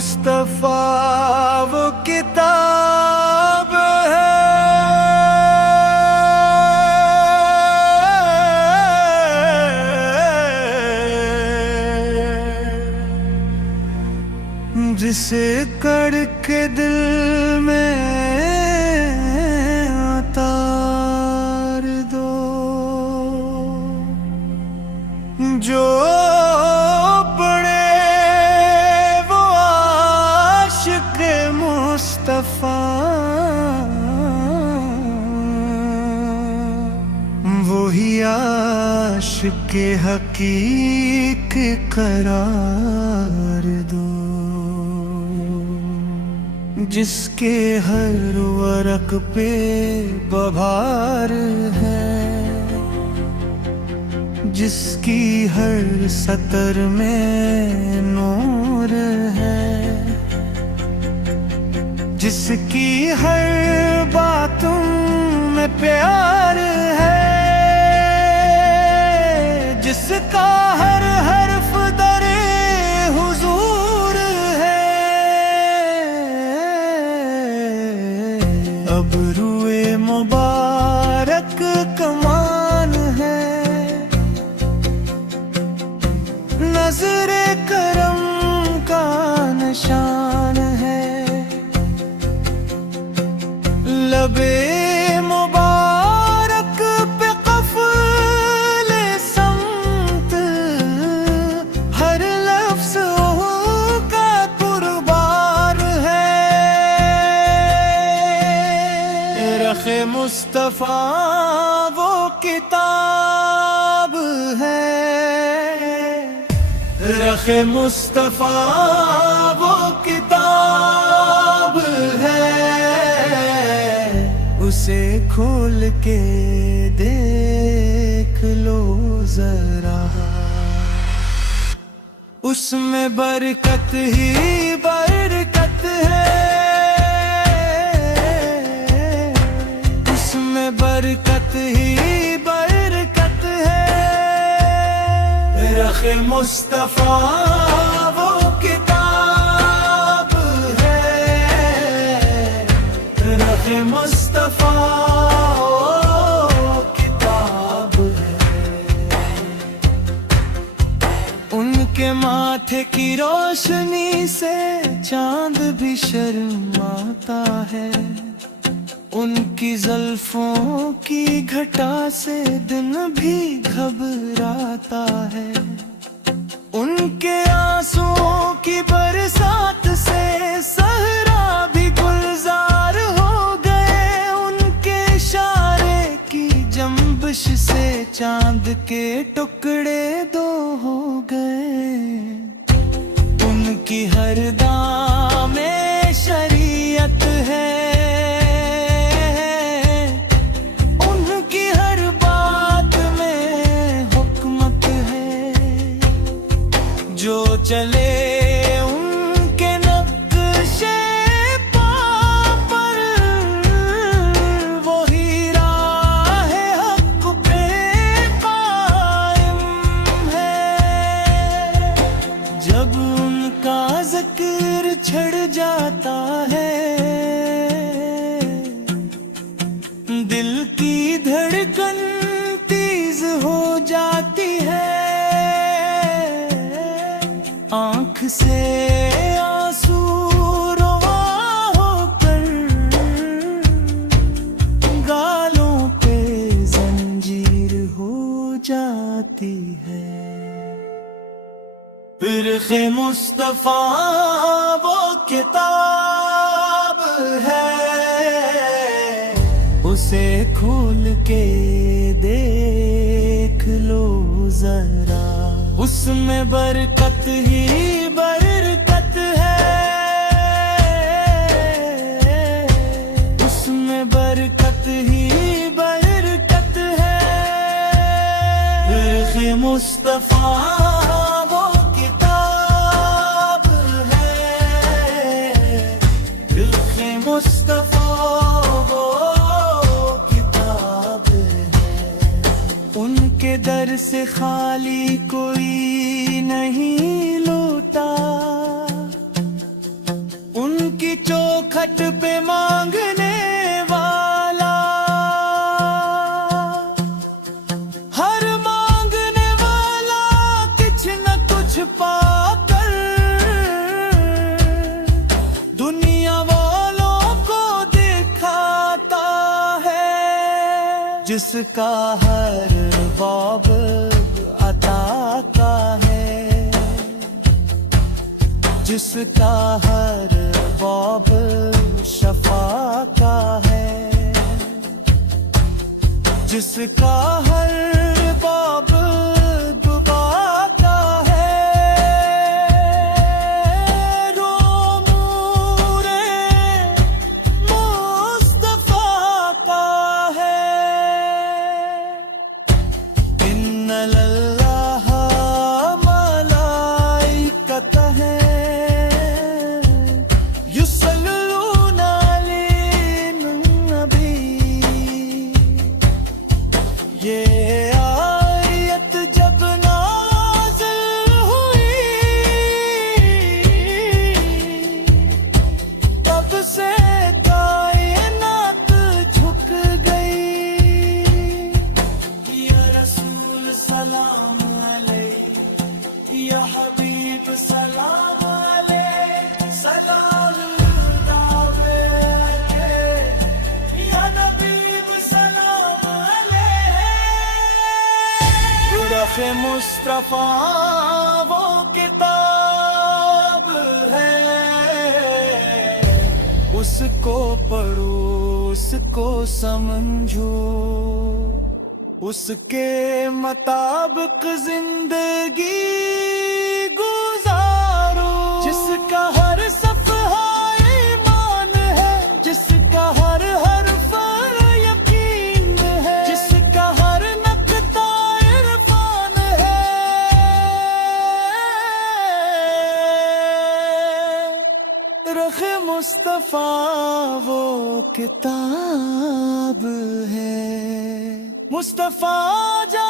मुस्तफा वो किताब है जिसे कड़ के दिल में उतार दो, जो पड़े वो आशिक मुस्तफा, वही आशिक हकीक करार दो, जिसके हर वरक पे बहार है, जिसकी हर सतर में नूर है, जिसकी हर बातों में प्यार है, जिसका हर हर्फ दरे हुजूर है। अब रुए मुबारक कमान है, नज़रे करम का निशान है, लबे मुबारक पे क़फ़्ल समत, हर लफ्ज़ का कुर्बान है। रखे मुस्तफा वो किताब है, रखे मुस्तफा वो किताब है, उसे खोल के देख लो जरा, उसमें बरकत ही बरकत है, उसमें बरकत ही बरकत है। रखे मुस्तफा वो किताब है, रखे मुस्तफा वो किताब है। उनके माथे की रोशनी से चांद भी शर्माता है, उनकी जुल्फों की घटा से दिन भी घबराता है, उनके आंसुओं की बरसात से सहरा भी गुलजार हो गए, उनके इशारे की जंबिश से चांद के टुकड़े दो हो गए, उनकी हर दाम में शरीयत है, चले उनके नक्शे पा पर, वो ही राह हक पे कायम है। जब उनका ज़िक्र छड़ जाता है, दिल की धड़कन तेज हो जाती है, आँख से आंसू रवा होकर गालों पे जंजीर हो जाती है। रखे मुस्तफा वो किताब है, उसे खोल के देख लो जरा, उसमें बरकत ही बरकत है, उसमें बरकत ही बरकत है। रखे मुस्तफा वो किताब है, रखे मुस्तफा वो किताब है, उनके दर से खाली कोई नहीं लौटा, चौखट पे मांगने वाला, हर मांगने वाला कुछ न कुछ पाकर दुनिया वालों को दिखाता है। जिसका हर बाब अता का है, जिसका हर बाब शफा का है, जिसका हर बाब दुआ का है। रोमूरे मुस्तफा का है। इन्नल्लाह मलाइकतह युसल्लूना अलन नबी। ये आयत जब नाज़िल हुई, तब से कायनात झुक गई। या रसूल सलाम अलैक, या हबीब सलाम अलैक, सलाम दावे के, या नबीब सलाम अलैक। रुख़ मुस्तफ़ा वो किताब है, उसको पढ़ो, उसको समझो, उसके मुताबिक जिंदगी गुजारो। जिसका हर सफ़हा ईमान है, जिसका हर हर्फ यकीन है, जिसका हर नक्ता इरफान है। रुख़ मुस्तफ़ा वो किताब है। मुस्तफ़ा जा